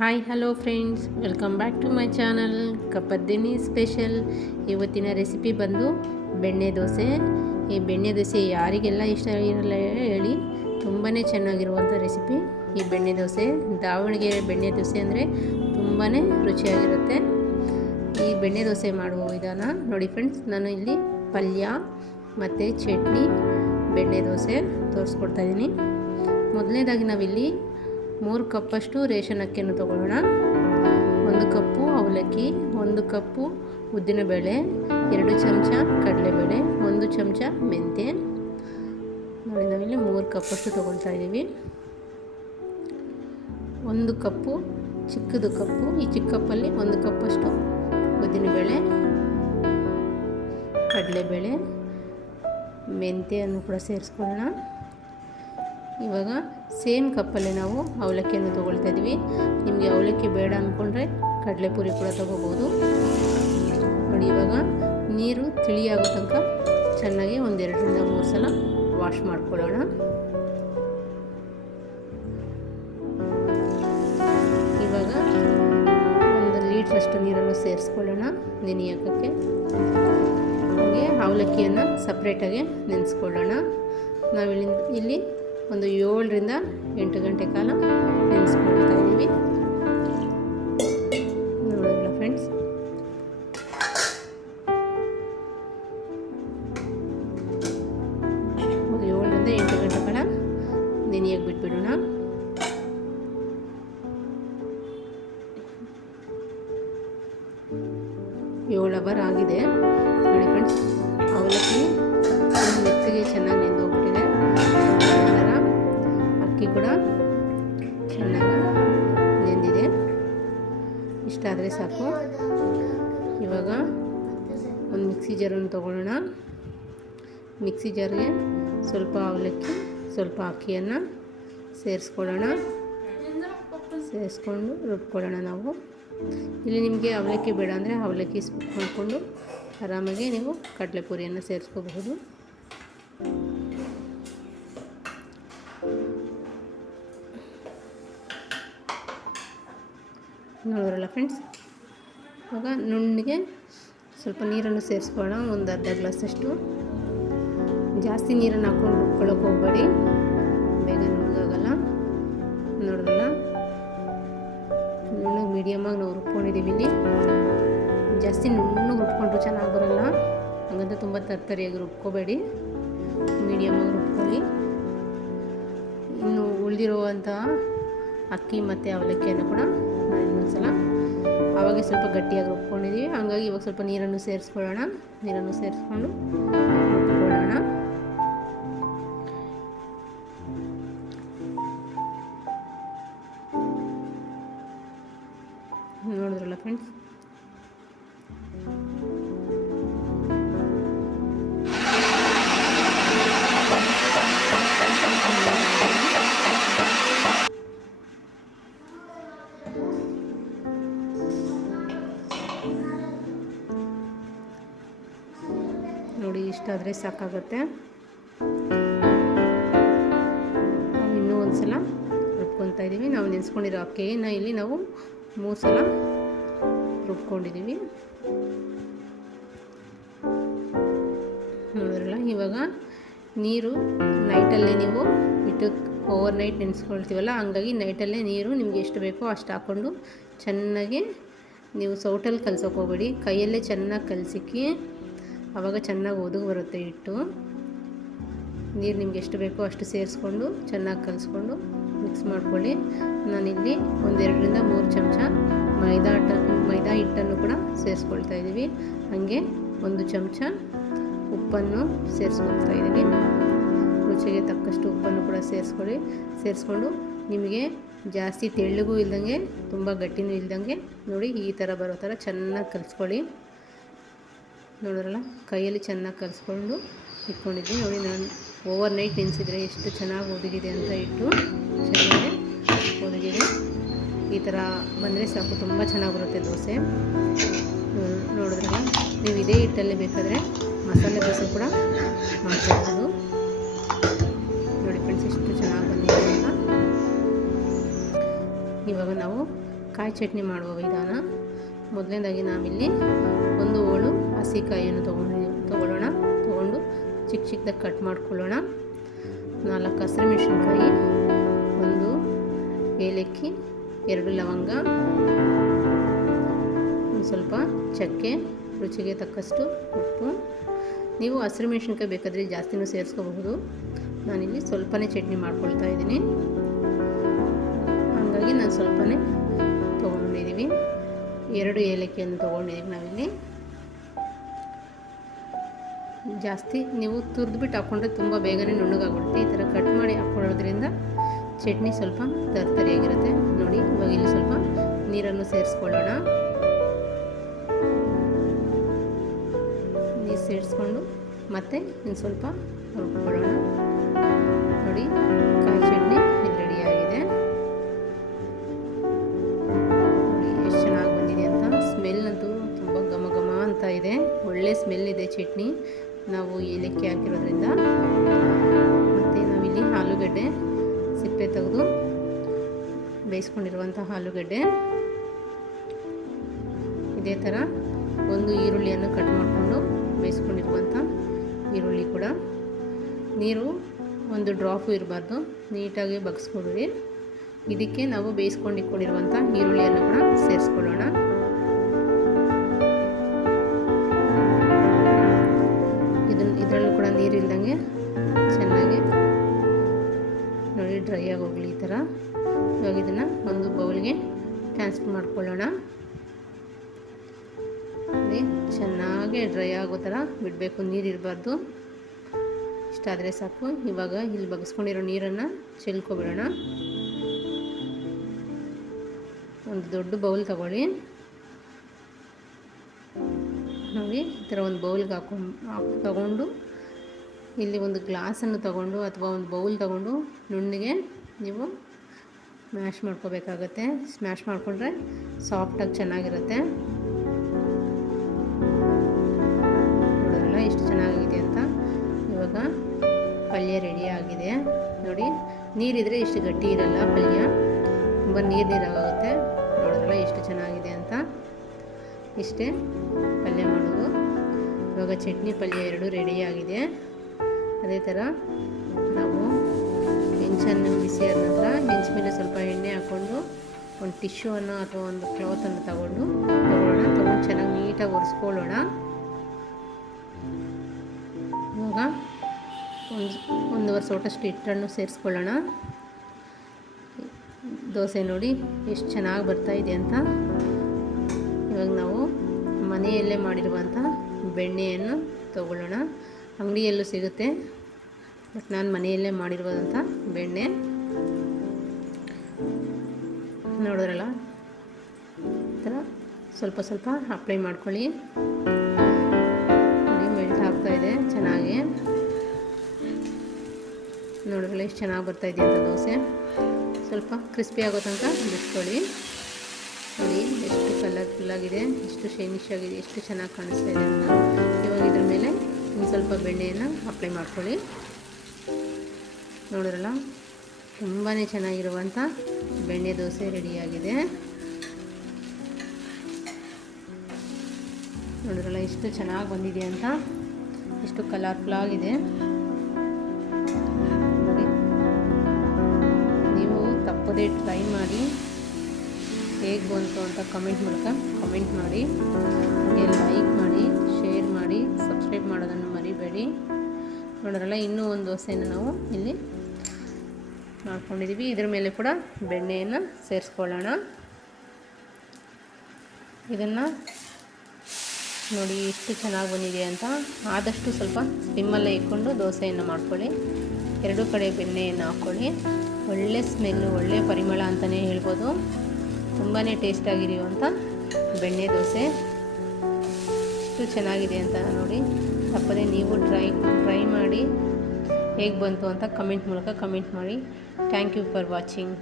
Hi hello friends, welcome back to my channel ಕಪ್ಪದ್ದಿನಿ special. ಇವತ್ತಿನ recipe ಬಂದು ಬೆಣ್ಣೆ ದೋಸೆ. ಈ ಬೆಣ್ಣೆ ದೋಸೆ ಯಾರಿಗೆಲ್ಲ ಇಷ್ಟ ಇರಲ್ಲ ಹೇಳಿ, ತುಂಬಾ ಚೆನ್ನಾಗಿರುವಂಥ ರೆಸಿಪಿ ಈ ಬೆಣ್ಣೆ ದೋಸೆ. ದಾವಣಗೆರೆ ಬೆಣ್ಣೆ ದೋಸೆ ಅಂದರೆ ತುಂಬಾ ರುಚಿಯಾಗಿರುತ್ತೆ. ಈ ಬೆಣ್ಣೆ ದೋಸೆ ಮಾಡುವ ವಿಧಾನ ನೋಡಿ ಫ್ರೆಂಡ್ಸ್. ನಾನು ಇಲ್ಲಿ ಪಲ್ಯ ಮತ್ತು ಚಟ್ನಿ ಬೆಣ್ಣೆ ದೋಸೆ ತೋರಿಸ್ಕೊಡ್ತಾಯಿದ್ದೀನಿ. ಮೊದಲನೇದಾಗಿ ನಾವಿಲ್ಲಿ 3 ಕಪ್ಪಷ್ಟು ರೇಷನ್ ಅಕ್ಕಿಯನ್ನು ತೊಗೊಳ್ಳೋಣ. 1 ಕಪ್ಪು ಅವಲಕ್ಕಿ, 1 ಕಪ್ಪು ಉದ್ದಿನಬೇಳೆ, 2 ಚಮಚ ಕಡಲೆಬೇಳೆ, 1 ಚಮಚ ಮೆಂತ್ಯ. ನೋಡಿ, ನಾವಿಲ್ಲಿ 3 ಕಪ್ಪಷ್ಟು ತೊಗೊಳ್ತಾ ಇದ್ದೀವಿ. 1 ಕಪ್ಪು ಚಿಕ್ಕದು ಕಪ್ಪು, ಈ ಚಿಕ್ಕ ಕಪ್ಪಲ್ಲಿ 1 ಕಪ್ಪಷ್ಟು ಉದ್ದಿನಬೇಳೆ, ಕಡಲೆಬೇಳೆ, ಮೆಂತ್ಯವನ್ನು ಕೂಡ ಸೇರಿಸ್ಕೊಳ್ಳೋಣ. ಇವಾಗ ಸೇಮ್ ಕಪ್ಪಲ್ಲಿ ನಾವು ಅವಲಕ್ಕಿಯನ್ನು ತೊಗೊಳ್ತಾ ಇದ್ದೀವಿ. ನಿಮಗೆ ಅವಲಕ್ಕಿ ಬೇಡ ಅಂದ್ಕೊಂಡ್ರೆ ಕಡಲೆಪುರಿ ಕೂಡ ತೊಗೋಬೋದು. ನೋಡಿ, ಇವಾಗ ನೀರು ತಿಳಿಯಾಗೋ ತನಕ ಚೆನ್ನಾಗಿ 1 2 3 ಸಲ ವಾಶ್ ಮಾಡ್ಕೊಳ್ಳೋಣ. ಇವಾಗ 1 ಲೀಟ್ರಷ್ಟು ನೀರನ್ನು ಸೇರಿಸ್ಕೊಳ್ಳೋಣ ನೆನೆ ಹಾಕೋಕ್ಕೆ. ಹಾಗೆ ಅವಲಕ್ಕಿಯನ್ನು ಸಪ್ರೇಟಾಗಿ ನೆನೆಸ್ಕೊಳ್ಳೋಣ. ಇಲ್ಲಿ ಒಂದು 7 ರಿಂದ 8 ಗಂಟೆ ಕಾಲ ನೆನೆಸ್ಕೊಳ್ತಾ ಇದ್ದೀವಿ. ನೋಡೋಲ್ಲ ಫ್ರೆಂಡ್ಸ್, ಒಂದು 7 ರಿಂದ 8 ಗಂಟೆ ಕಾಲ ನೆನೆಯಾಗಿ ಬಿಟ್ಬಿಡೋಣ. ಏಳು ಅವರ್ ಆಗಿದೆ. ನೋಡಿ ಫ್ರೆಂಡ್ಸ್, ಅವಲಕ್ಕಿ ಮೆತ್ತಗೆ ಚೆನ್ನಾಗಿ ನೆಂದೋಗ್ಬಿಟ್ಟಿದೆ. ಅಕ್ಕಿ ಕೂಡ ಚೆನ್ನಾಗಿ ನೆಂದಿದೆ. ಇಷ್ಟಾದರೆ ಸಾಕು. ಇವಾಗ ಒಂದು ಮಿಕ್ಸಿ ಜಾರನ್ನು ತೊಗೊಳ್ಳೋಣ. ಮಿಕ್ಸಿ ಜಾರ್ಗೆ ಸ್ವಲ್ಪ ಅವಲಕ್ಕಿ, ಸ್ವಲ್ಪ ಅಕ್ಕಿಯನ್ನು ಸೇರಿಸ್ಕೊಳ್ಳೋಣ. ಸೇರಿಸ್ಕೊಂಡು ರುಬ್ಕೊಳ್ಳೋಣ. ನಾವು ಇಲ್ಲಿ ನಿಮಗೆ ಅವಲಕ್ಕಿ ಬೇಡ ಅಂದರೆ ಅವಲಕ್ಕಿ ಸ್ಕಿಪ್ ಮಾಡಿಕೊಂಡು ಆರಾಮಾಗಿ ನೀವು ಕಡಲೆಪುರಿಯನ್ನು ಸೇರಿಸ್ಕೋಬಹುದು. ನೋಡಿದ್ರಲ್ಲ ಫ್ರೆಂಡ್ಸ್, ಇವಾಗ ನುಣ್ಣಗೆ ಸ್ವಲ್ಪ ನೀರನ್ನು ಸೇರಿಸ್ಕೊಳ್ಳೋಣ. ಒಂದು ಅರ್ಧ ಗ್ಲಾಸಷ್ಟು. ಜಾಸ್ತಿ ನೀರನ್ನು ಹಾಕ್ಕೊಂಡು ರುಬ್ಕೊಳ್ಳೋಕೆ ಹೋಗಬೇಡಿ, ಬೇಗ ನುಣ್ಣಗಾಗಲ್ಲ. ನೋಡಿದ್ರಲ್ಲ, ನುಣ್ಣಗೆ ಮೀಡಿಯಮಾಗಿ ನಾವು ರುಬ್ಕೊಂಡಿದ್ದೀವಿ. ಇಲ್ಲಿ ಜಾಸ್ತಿ ನುಣ್ಣಗೆ ರುಬ್ಕೊಂಡ್ರು ಚೆನ್ನಾಗಿ ಬರೋಲ್ಲ, ಹಾಗಂತ ತುಂಬ ತರ್ತರಿಯಾಗಿ ರುಬ್ಕೋಬೇಡಿ, ಮೀಡಿಯಮಾಗಿ ರುಬ್ಕೊಳ್ಳಿ. ಇನ್ನು ಉಳಿದಿರುವಂಥ ಅಕ್ಕಿ ಮತ್ತು ಅವಲಕ್ಕಿಯನ್ನು ಕೂಡ ನಾನು ಇನ್ನೊಂದ್ಸಲ ಆವಾಗೆ ಸ್ವಲ್ಪ ಗಟ್ಟಿಯಾಗಿ ರುಬ್ಕೊಂಡಿದ್ದೀವಿ. ಹಾಗಾಗಿ ಇವಾಗ ಸ್ವಲ್ಪ ನೀರನ್ನು ಸೇರಿಸ್ಕೊಳ್ಳೋಣ. ನೀರನ್ನು ಸೇರಿಸ್ಕೊಂಡು ರುಬ್ಕೊಳ್ಳೋಣ. ನೋಡಿದ್ರಲ್ಲ ಫ್ರೆಂಡ್ಸ್, ನೋಡಿ ಇಷ್ಟಾದರೆ ಸಾಕಾಗುತ್ತೆ. ನಾವು ಇನ್ನೂ ಒಂದು ಸಲ ರುಬ್ಕೊತಾ ಇದ್ದೀವಿ. ನಾವು ನೆನೆಸ್ಕೊಂಡಿರೋ ಅಕ್ಕಿನ ಇಲ್ಲಿ ನಾವು 3 ಸಲ ರುಬ್ಕೊಂಡಿದ್ದೀವಿ. ನೋಡಿದ್ರಲ್ಲ, ಇವಾಗ ನೀರು ನೈಟಲ್ಲೇ ನೀವು ಇಟ್ಟು ಓವರ್ ನೈಟ್ ನೆನೆಸ್ಕೊಳ್ತೀವಲ್ಲ, ಹಂಗಾಗಿ ನೈಟಲ್ಲೇ ನೀರು ನಿಮಗೆ ಎಷ್ಟು ಬೇಕೋ ಅಷ್ಟು ಹಾಕ್ಕೊಂಡು ಚೆನ್ನಾಗಿ ನೀವು ಸೌಟಲ್ಲಿ ಕಲಸೋಕೆ ಹೋಗಬೇಡಿ, ಕೈಯಲ್ಲೇ ಚೆನ್ನಾಗಿ ಕಲಸಿಕ್ಕಿ. ಆವಾಗ ಚೆನ್ನಾಗಿ ಒದಗಿ ಬರುತ್ತೆ ಹಿಟ್ಟು. ನೀರು ನಿಮ್ಗೆ ಎಷ್ಟು ಬೇಕೋ ಅಷ್ಟು ಸೇರಿಸ್ಕೊಂಡು ಚೆನ್ನಾಗಿ ಕಲಿಸ್ಕೊಂಡು ಮಿಕ್ಸ್ ಮಾಡ್ಕೊಳ್ಳಿ. ನಾನಿಲ್ಲಿ 1 2 ರಿಂದ 3 ಚಮಚ ಮೈದಾ ಹಿಟ್ಟನ್ನು ಕೂಡ ಸೇರಿಸ್ಕೊಳ್ತಾ ಇದ್ದೀವಿ. ಹಾಗೆ 1 ಚಮಚ ಉಪ್ಪನ್ನು ಸೇರಿಸ್ಕೊಳ್ತಾ ಇದ್ದೀವಿ. ರುಚಿಗೆ ತಕ್ಕಷ್ಟು ಉಪ್ಪನ್ನು ಕೂಡ ಸೇರಿಸ್ಕೊಂಡು ನಿಮಗೆ ಜಾಸ್ತಿ ತೆಳ್ಳಗೂ ಇಲ್ದಂಗೆ ತುಂಬ ಗಟ್ಟಿನೂ ಇಲ್ದಂಗೆ ನೋಡಿ ಈ ಥರ ಬರೋ ಥರ ಚೆನ್ನಾಗಿ ಕಲಿಸ್ಕೊಳ್ಳಿ. ನೋಡಿದ್ರಲ್ಲ, ಕೈಯಲ್ಲಿ ಚೆನ್ನಾಗಿ ಕಲಿಸ್ಕೊಂಡು ಇಟ್ಕೊಂಡಿದ್ದೆ. ನೋಡಿ, ನಾನು ಓವರ್ ನೈಟ್ ನೆನೆಸಿದರೆ ಎಷ್ಟು ಚೆನ್ನಾಗಿ ಒದಗಿದೆ ಅಂತ ಇಟ್ಟು ಚೆನ್ನಾಗಿ ಒದಗಿದೆ. ಈ ಥರ ಬಂದರೆ ಸಾಕು, ತುಂಬ ಚೆನ್ನಾಗಿ ಬರುತ್ತೆ ದೋಸೆ. ನೋಡಿದ್ರಲ್ಲ, ನೀವು ಇದೇ ಹಿಟ್ಟಲ್ಲಿ ಬೇಕಾದರೆ ಮಸಾಲೆ ದೋಸೆ ಕೂಡ ಮಾಡ್ಕೊಳ್ಬೋದು. ನೋಡಿ ಫ್ರೆಂಡ್ಸ್, ಎಷ್ಟು ಚೆನ್ನಾಗಿ ಬಂದಿದೆ ಅಂತ. ಇವಾಗ ನಾವು ಕಾಯಿ ಚಟ್ನಿ ಮಾಡುವ ವಿಧಾನ. ಮೊದಲನೇದಾಗಿ ನಾವಿಲ್ಲಿ ಒಂದು ಹೋಳು ಹಸಿಕಾಯಿಯನ್ನು ತೊಗೊಳ್ಳೋಣ. ತೊಗೊಂಡು ಚಿಕ್ಕ ಚಿಕ್ಕದಾಗಿ ಕಟ್ ಮಾಡ್ಕೊಳ್ಳೋಣ. 4 ಹಸಿಮೆಣಸಿನ್ಕಾಯಿ, 1 ಏಲಕ್ಕಿ, 2 ಲವಂಗ, ಒಂದು ಸ್ವಲ್ಪ ಚಕ್ಕೆ, ರುಚಿಗೆ ತಕ್ಕಷ್ಟು ಉಪ್ಪು. ನೀವು ಹಸಿಮೆಣಸಿನ್ಕಾಯಿ ಬೇಕಾದರೆ ಜಾಸ್ತಿನೂ ಸೇರಿಸ್ಕೋಬಹುದು. ನಾನಿಲ್ಲಿ ಸ್ವಲ್ಪನೇ ಚಟ್ನಿ ಮಾಡ್ಕೊಳ್ತಾ ಇದ್ದೀನಿ, ಹಾಗಾಗಿ ನಾನು ಸ್ವಲ್ಪನೇ ತೊಗೊಂಡಿದ್ದೀವಿ. 2 ಏಲಕ್ಕಿಯನ್ನು ತೊಗೊಂಡಿದ್ದೀವಿ ನಾವಿಲ್ಲಿ. ಜಾಸ್ತಿ ನೀವು ತುರಿದ್ಬಿಟ್ಟು ಹಾಕ್ಕೊಂಡ್ರೆ ತುಂಬ ಬೇಗನೆ ನುಣ್ಣಗಾಗ್ಬಿಡುತ್ತೆ. ಈ ಥರ ಕಟ್ ಮಾಡಿ ಹಾಕ್ಕೊಳ್ಳೋದ್ರಿಂದ ಚಟ್ನಿ ಸ್ವಲ್ಪ ತರ್ತರಿಯಾಗಿರುತ್ತೆ. ನೋಡಿ, ಇವಾಗ ಇಲ್ಲಿ ಸ್ವಲ್ಪ ನೀರನ್ನು ಸೇರಿಸ್ಕೊಳ್ಳೋಣ. ನೀರು ಸೇರಿಸ್ಕೊಂಡು ಮತ್ತೆ ಇನ್ನು ಸ್ವಲ್ಪ ರುಬ್ಕೊಳ್ಳೋಣ. ನೋಡಿ, ಕಾಯಿ ಚಟ್ನಿ ಇಲ್ಲಿ ರೆಡಿಯಾಗಿದೆ. ನೋಡಿ ಎಷ್ಟು ಚೆನ್ನಾಗಿ ಬಂದಿದೆ ಅಂತ. ಸ್ಮೆಲ್ ಅಂತೂ ತುಂಬ ಘಮ ಘಮ ಅಂತ ಇದೆ. ಒಳ್ಳೆ ಸ್ಮೆಲ್ ಇದೆ ಚಟ್ನಿ, ನಾವು ಏಲಕ್ಕಿ ಹಾಕಿರೋದ್ರಿಂದ. ಮತ್ತು ನಾವಿಲ್ಲಿ ಆಲೂಗಡ್ಡೆ ಸಿಪ್ಪೆ ತೆಗೆದು ಬೇಯಿಸ್ಕೊಂಡಿರುವಂಥ ಆಲೂಗಡ್ಡೆ, ಇದೇ ಥರ ಒಂದು ಈರುಳ್ಳಿಯನ್ನು ಕಟ್ ಮಾಡಿಕೊಂಡು ಬೇಯಿಸ್ಕೊಂಡಿರುವಂಥ ಈರುಳ್ಳಿ ಕೂಡ. ನೀರು ಒಂದು ಡ್ರಾಪು ಇರಬಾರ್ದು, ನೀಟಾಗಿ ಬಗ್ಸ್ಕೊಡ್ರಿ. ಇದಕ್ಕೆ ನಾವು ಬೇಯಿಸ್ಕೊಂಡಿರುವಂಥ ಈರುಳ್ಳಿಯನ್ನು ಕೂಡ ಸೇರಿಸ್ಕೊಳ್ಳೋಣ. ಇದರಲ್ಲೂ ಕೂಡ ನೀರಿಲ್ದಂಗೆ ಚೆನ್ನಾಗಿ ನೋಡಿ ಡ್ರೈ ಆಗೋಗಲಿ ಈ ಥರ. ಇವಾಗ ಇದನ್ನು ಒಂದು ಬೌಲ್ಗೆ ಟ್ರಾನ್ಸ್ಫರ್ ಮಾಡ್ಕೊಳ್ಳೋಣ. ಚೆನ್ನಾಗಿ ಡ್ರೈ ಆಗೋ ಥರ ಬಿಡಬೇಕು, ನೀರಿರಬಾರ್ದು. ಇಷ್ಟಾದರೆ ಸಾಕು. ಇವಾಗ ಇಲ್ಲಿ ಬಗ್ಸ್ಕೊಂಡಿರೋ ನೀರನ್ನು ಚೆಲ್ಕೊಬಿಡೋಣ. ಒಂದು ದೊಡ್ಡ ಬೌಲ್ ತಗೊಳ್ಳಿ. ನೋಡಿ, ಈ ಥರ ಒಂದು ಬೌಲ್ಗೆ ತಗೊಂಡು ಇಲ್ಲಿ ಒಂದು ಗ್ಲಾಸನ್ನು ತಗೊಂಡು ಅಥವಾ ಒಂದು ಬೌಲ್ ತಗೊಂಡು ನುಣ್ಣಗೆ ನೀವು ಮ್ಯಾಶ್ ಮಾಡ್ಕೋಬೇಕಾಗತ್ತೆ. ಸ್ಮ್ಯಾಶ್ ಮಾಡಿಕೊಂಡ್ರೆ ಸಾಫ್ಟಾಗಿ ಚೆನ್ನಾಗಿರುತ್ತೆ. ನೋಡೋರಲ್ಲ ಎಷ್ಟು ಚೆನ್ನಾಗಿದೆ ಅಂತ. ಇವಾಗ ಪಲ್ಯ ರೆಡಿ ಆಗಿದೆ. ನೋಡಿ, ನೀರಿದ್ರೆ ಇಷ್ಟು ಗಟ್ಟಿ ಇರಲ್ಲ ಪಲ್ಯ, ತುಂಬ ನೀರಾಗುತ್ತೆ. ನೋಡೋರಲ್ಲ ಎಷ್ಟು ಚೆನ್ನಾಗಿದೆ ಅಂತ. ಇಷ್ಟೇ ಪಲ್ಯ ಮಾಡೋದು. ಇವಾಗ ಚಟ್ನಿ ಪಲ್ಯ 2 ರೆಡಿಯಾಗಿದೆ. ಅದೇ ಥರ ನಾವು ಹೆಂಚನ್ನು ಬಿಸಿ ಆದ ನಂತರ ಹೆಂಚ ಮೇಲೆ ಸ್ವಲ್ಪ ಎಣ್ಣೆ ಹಾಕ್ಕೊಂಡು ಒಂದು ಟಿಶ್ಯೂವನ್ನು ಅಥವಾ ಒಂದು ಕ್ಲಾತನ್ನು ತಗೊಂಡು ಚೆನ್ನಾಗಿ ನೀಟಾಗಿ ಒರೆಸ್ಕೊಳ್ಳೋಣ. ಇವಾಗ ಒಂದೂವರೆ ಸೌಟಷ್ಟು ಹಿಟ್ಟನ್ನು ಸೇರಿಸ್ಕೊಳ್ಳೋಣ. ದೋಸೆ ನೋಡಿ ಎಷ್ಟು ಚೆನ್ನಾಗಿ ಬರ್ತಾಯಿದೆ ಅಂತ. ಇವಾಗ ನಾವು ಮನೆಯಲ್ಲೇ ಮಾಡಿರುವಂಥ ಬೆಣ್ಣೆಯನ್ನು ತಗೊಳ್ಳೋಣ. ಅಂಗಡಿಯಲ್ಲೂ ಸಿಗುತ್ತೆ, ಬಟ್ ನಾನು ಮನೆಯಲ್ಲೇ ಮಾಡಿರುವಂಥ ಬೆಣ್ಣೆ. ನೋಡಿದ್ರಲ್ಲ, ಈ ಥರ ಸ್ವಲ್ಪ ಸ್ವಲ್ಪ ಅಪ್ಲೈ ಮಾಡ್ಕೊಳ್ಳಿ. ನೋಡಿ, ಮೆಲ್ಟ್ ಆಗ್ತಾಯಿದೆ ಚೆನ್ನಾಗಿ. ನೋಡಿದ್ರಲ್ಲ ಎಷ್ಟು ಚೆನ್ನಾಗಿ ಬರ್ತಾಯಿದೆ ಅಂತ ದೋಸೆ. ಸ್ವಲ್ಪ ಕ್ರಿಸ್ಪಿ ಆಗೋ ತನಕ ಬಿಟ್ಕೊಳ್ಳಿ. ನೋಡಿ ಎಷ್ಟು ಕಲರ್ಫುಲ್ಲಾಗಿದೆ, ಎಷ್ಟು ಶೈನಿಶ್ ಆಗಿದೆ, ಎಷ್ಟು ಚೆನ್ನಾಗಿ ಕಾಣಿಸ್ತಾ ಇದೆ ಅಂತ. ಇವಾಗ ಇದ್ರ ಮೇಲೆ ಒಂದು ಸ್ವಲ್ಪ ಬೆಣ್ಣೆಯನ್ನು ಅಪ್ಲೈ ಮಾಡ್ಕೊಳ್ಳಿ. ನೋಡಿದ್ರಲ್ಲ, ತುಂಬಾ ಚೆನ್ನಾಗಿರುವಂಥ ಬೆಣ್ಣೆ ದೋಸೆ ರೆಡಿಯಾಗಿದೆ. ನೋಡಿದ್ರಲ್ಲ ಎಷ್ಟು ಚೆನ್ನಾಗಿ ಬಂದಿದೆ ಅಂತ, ಎಷ್ಟು ಕಲರ್ಫುಲ್ಲಾಗಿದೆ. ನೋಡಿ, ನೀವು ತಪ್ಪದೇ ಟ್ರೈ ಮಾಡಿ, ಹೇಗೆ ಬಂತು ಅಂತ ಕಮೆಂಟ್ ಮೂಲಕ ಕಮೆಂಟ್ ಮಾಡಿ. ಹಾಗೆ ಲೈಕ್ ಮಾಡಿ, ಶೇರ್ ಮಾಡಿ, ಸಬ್ಸ್ಕ್ರೈಬ್ ಮಾಡೋದನ್ನು ಮರಿಬೇಡಿ. ನೋಡೋರಲ್ಲ, ಇನ್ನೂ ಒಂದು ದೋಸೆಯನ್ನು ನಾವು ಇಲ್ಲಿ ಮಾಡ್ಕೊಂಡಿದ್ದೀವಿ. ಇದ್ರ ಮೇಲೆ ಕೂಡ ಬೆಣ್ಣೆಯನ್ನು ಸೇರಿಸ್ಕೊಳ್ಳೋಣ. ಇದನ್ನು ನೋಡಿ ಎಷ್ಟು ಚೆನ್ನಾಗಿ ಬಂದಿದೆ ಅಂತ. ಆದಷ್ಟು ಸ್ವಲ್ಪ ಸ್ಲಿಮ್ಮಲ್ಲೇ ಇಟ್ಕೊಂಡು ದೋಸೆಯನ್ನು ಮಾಡ್ಕೊಳ್ಳಿ. 2 ಕಡೆ ಬೆಣ್ಣೆಯನ್ನು ಹಾಕ್ಕೊಳ್ಳಿ. ಒಳ್ಳೆ ಸ್ಮೆಲ್ಲು, ಒಳ್ಳೆ ಪರಿಮಳ ಅಂತಲೇ ಹೇಳ್ಬೋದು. ತುಂಬಾ ಟೇಸ್ಟಾಗಿರುವಂಥ ಬೆಣ್ಣೆ ದೋಸೆ ಎಷ್ಟು ಚೆನ್ನಾಗಿದೆ ಅಂತ ನೋಡಿ. ತಪ್ಪದೇ ನೀವು ಟ್ರೈ ಮಾಡಿ, ಹೇಗೆ ಬಂತು ಅಂತ ಕಮೆಂಟ್ ಮೂಲಕ ಕಮೆಂಟ್ ಮಾಡಿ. Thank you for watching.